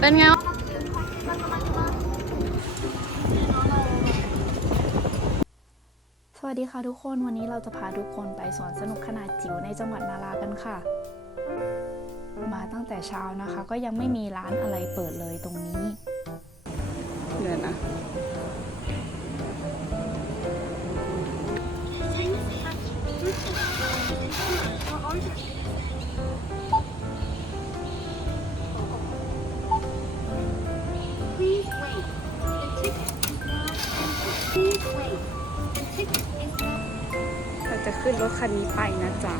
เป็นไงสวัสดีค่ะทุกคนวันนี้เราจะพาทุกคนไปสวนสนุกขนาดจิ๋วในจังหวัดนารากันค่ะ มาตั้งแต่เช้านะคะ ก็ยังไม่มีร้านอะไรเปิดเลยตรงนี้เดี๋ยวนะ ขึ้นรถคันนี้ไปนะจ๊ะ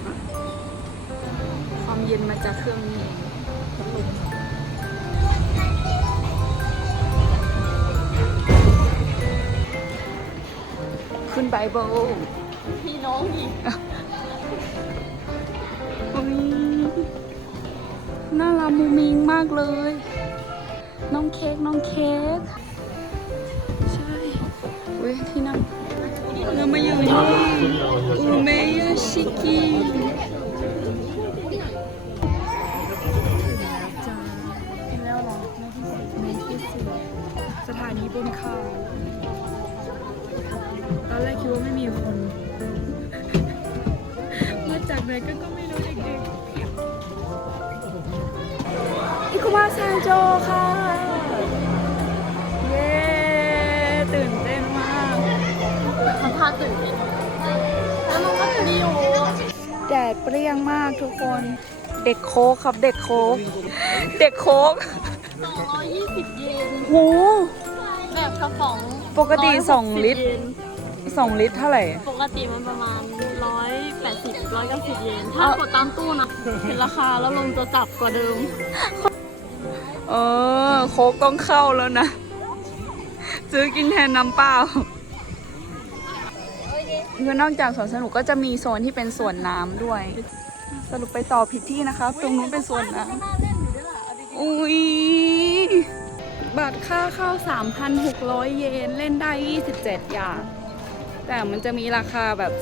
ความเย็นมาจากเครื่องนี้เองขึ้นไบเบิลพี่น้องอีกอุ๊ยน่ารักมูมิงมากเลย น้องเค้กน้องเค้ก ใช่เว้ยที่นั่ง เรามาอยู่ที่อูเมยาชิกิแล้วเหรอในที่สุดสถานีบนเขาตอนแรกคิดว่าไม่มีคน มาจากไหนกันก็ไม่รู้เด็กๆอิคุมาซานโจค่ะ ยงมากทุกคน เด็กโค้กครับเด็กโค้กเด็กโค้ก220 เยน โหแบบกระป๋องปกติ160สองลิตรเยนสองลิตรเท่าไหร่ ปกติมันประมาณ 180 190 เยน ถ้ากดตามตู้นะเห็นราคาแล้วลงจะจับกว่าเดิม เออ โค้กต้องเข้าแล้วนะ ซื้อกินแทนน้ำเปล่า คือนอกจากสวนสนุกก็จะมีโซนที่เป็นสวนน้ำด้วย สรุปไปต่อผิดที่นะคะ ตรงนู้นเป็นสวนน้ำอุ้ยบัตรค่าเข้า 3,600 เยนเล่นได้ 27 อย่าง แต่มันจะมีราคาแบบ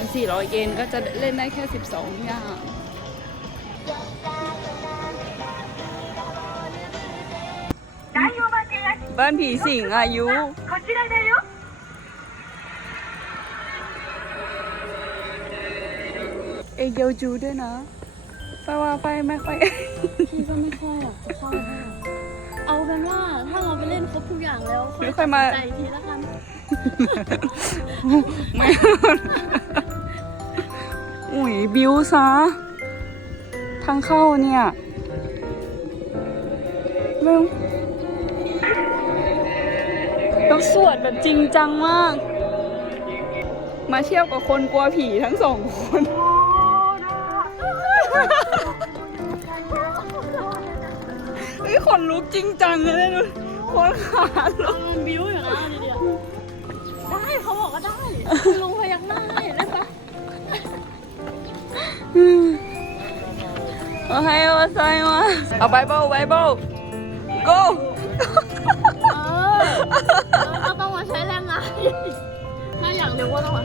3,400 เยนก็จะเล่นได้แค่ 12 อย่างบ้านผีสิงอายุ เอเกียวจูด้วยนะไปว่าไปไม่ค่อย พี่ก็ไม่ค่อยอยากจะเข้าห้างเอาเป็นว่าถ้าเราไปเล่นครบทุกอย่างแล้วไม่ค่อยมา ตัดสินใจอีกทีแล้วกัน ไม่อุ้ยบิวซะทางเข้าเนี่ยเร็วแล้วสวดแบบจริงจังมาก มาเทียบกับคนกลัวผีทั้งสองคน เฮ้ยขนลุกจริงจังเลยนะดูคนขาลุกมันบิ้วอยู่นะเอาดีๆได้เขาบอกว่าได้คุณลุงพยักหน้าให้ได้ปะโอไฮโอไซมาเอาไบเบิลไบเบิล go เออแล้วก็ต้องมาใช้แรงงานถ้าอยากเร็วก็ต้องมา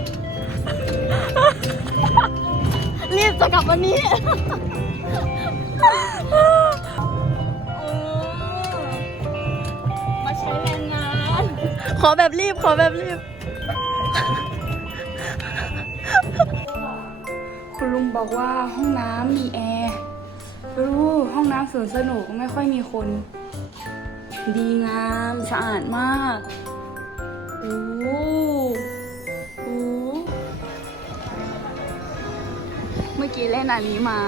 รีบจะกลับวันนี้เออมาใช้แรงงาน ขอแบบรีบ ขอแบบรีบ คุณลุงบอกว่าห้องน้ำมีแอร์ดูห้องน้ำสวนสนุกไม่ค่อยมีคน ดีงาม สะอาดมาก โอ้ มื่อกี้เล่นอันนี้มา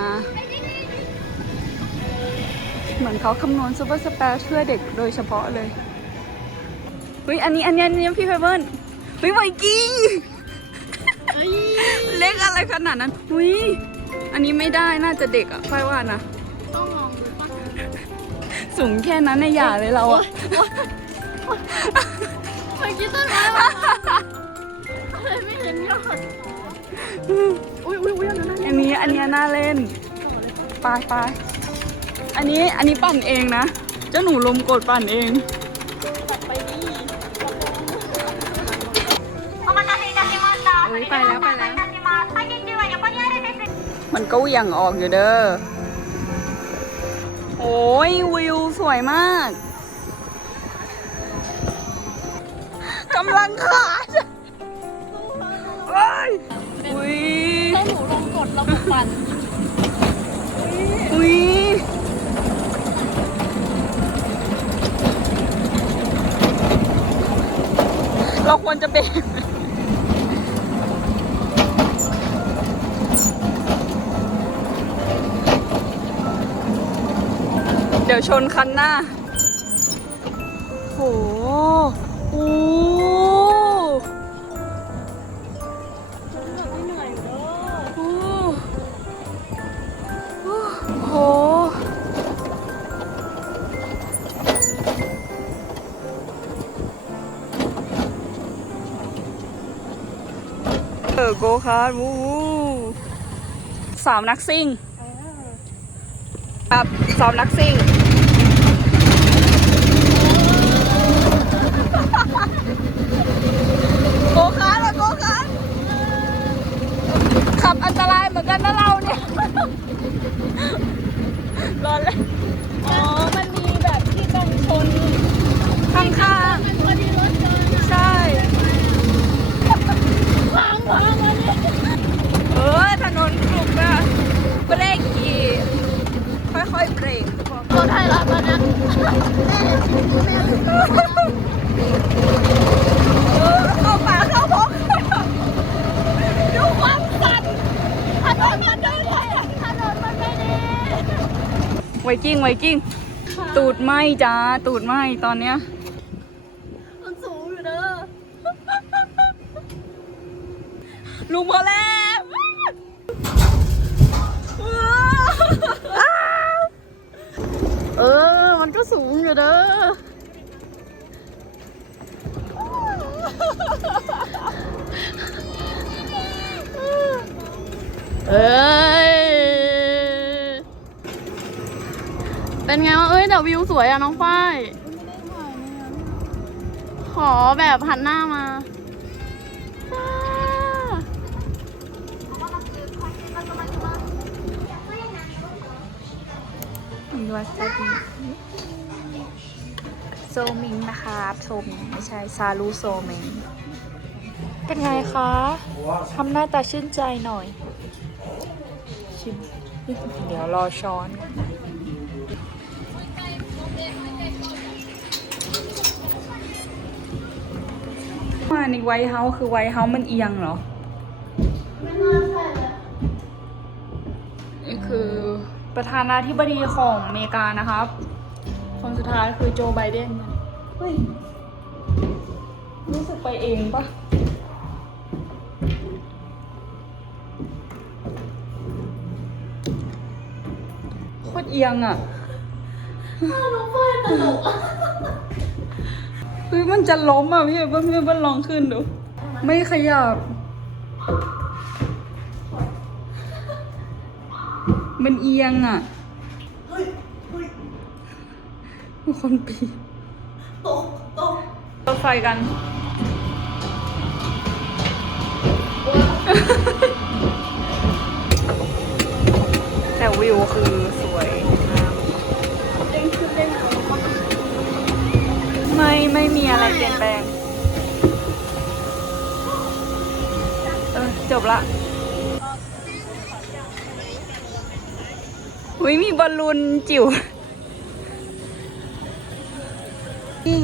เหมือนเขาคำนวณซูเปอร์สเปรเพื่อเด็กโดยเฉพาะเลยเฮ้ยอันนี้อันนี้อันนี้พี่ไพเบิลเฮ้ยไวกิ้งเล็กอะไรขนาดนั้นเฮ้ยอันนี้ไม่ได้น่าจะเด็กอะไฟว่านะต้องลองดูปะสูงแค่นั้นในอย่าเลยเราอะเมื่อกี้ต้นไม้ออกมาเลยไม่เห็นยอด อุ้ยอุ้ยอุ้ยอันนั้นอันนี้อันนี้น่าเล่นไปไปอันนี้อันนี้ปั่นเองนะ เจ้าหนูลมกดปั่นเองตัดไปดิเอ้ยไปแล้วไปแล้ว มันก็เหวี่ยงออกอยู่เด้อไปโอ้ยวิวสวยมากกำลังขาดาหนูลองกดระบบปั่นอุ้ยเราควรจะเบรกเดี๋ยวชนคันหน้าโห โอ้ อโกคาร์ดวูสาวนักซิ่งครับสาวนักซิ่ง โกคาร์ดอะโกคาร์ดขับอันตรายเหมือนกันนะเราเนี่ย ร้อนเลย อ๋อ มันมีแบบที่ตรงชน ข้างๆ มันพอดีรถเดิน ใช่ พังพังมาเนี่ย เออ ถนนกรุกอะเบรกอีกค่อยๆเบรก รถ ไทยรัฐมาเนี่ยเออเข้าป่าเข้าพงดูความสั่นถนนมันได้เลยถนนมันไม่ดีไวกิ้งไวกิ้ง ตูดไหมจ้าตูดไหมตอนเนี้ยมันสูงอยู่เด้อลุงพอแล้ว เออ มันก็สูงอยู่เด้อ เอ้ย เป็นไงวะเอ้ยแต่วิวสวยอะน้องฝ้าย ขอแบบหันหน้ามาอ่า วาซาบิโซมิงนะครับโซมิงไม่ใช่ซาลูโซมิงเป็นไงคะทำหน้าตาชื่นใจหน่อย ชิม เดี๋ยวรอช้อนก่อนมาในไวท์เฮาส์คือไวท์เฮาส์มันเอียงเหรอนี่คือ ประธานาธิบดีของอเมริกานะครับ คนสุดท้ายคือโจไบเดนเฮ้ยรู้สึกไปเองปะโคตรเอียงอะน้องฝ้ายตลกอะเฮ้ยมันจะล้มอะพี่เบิ้ลพี่เบิ้ลลองขึ้นดู ไม่ขยับ มันเอียงอะมีคนปีนตกตกรถไฟกันแต่วิวคือสวยงามเด้งขึ้นเด้งลงไม่ไม่มีอะไรเปลี่ยนแปลง เออ จบละ อุ้ยมีบอลลูนจิ๋วนี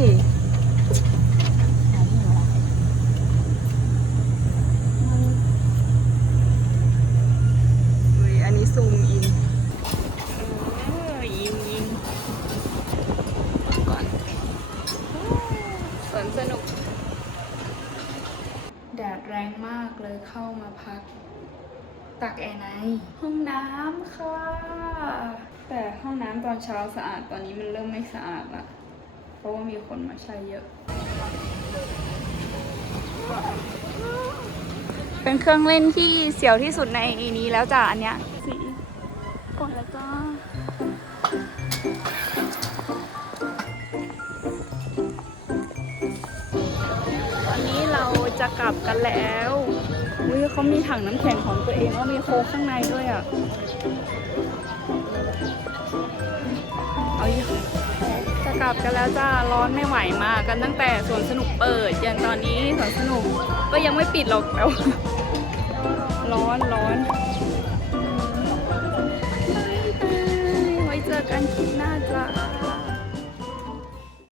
่อันนี้ซูมอินยิงยิงก่อนสวนสนุก แดดแรงมากเลยเข้ามาพัก ตักแอร์ใน ห้องน้ำค่ะ แต่ห้องน้ำตอนเช้าสะอาดตอนนี้มันเริ่มไม่สะอาดละเพราะว่ามีคนมาใช้เยอะ เป็นเครื่องเล่นที่เสียวที่สุดในนี้แล้วจ้ะอันเนี้ยสีกดแล้วจ้าตอนนี้เราจะกลับกันแล้ว อุ้ยเขามีถังน้ำแข็งของตัวเองแล้วมีโค้กข้างในด้วยอะ เอาอีกจะกลับกันแล้วจ้า ร้อนไม่ไหวมากกันตั้งแต่สวนสนุกเปิดยันตอนนี้สวนสนุกก็ยังไม่ปิดหรอกแล้วร้อนร้อนไว้เจอกันคลิปหน้า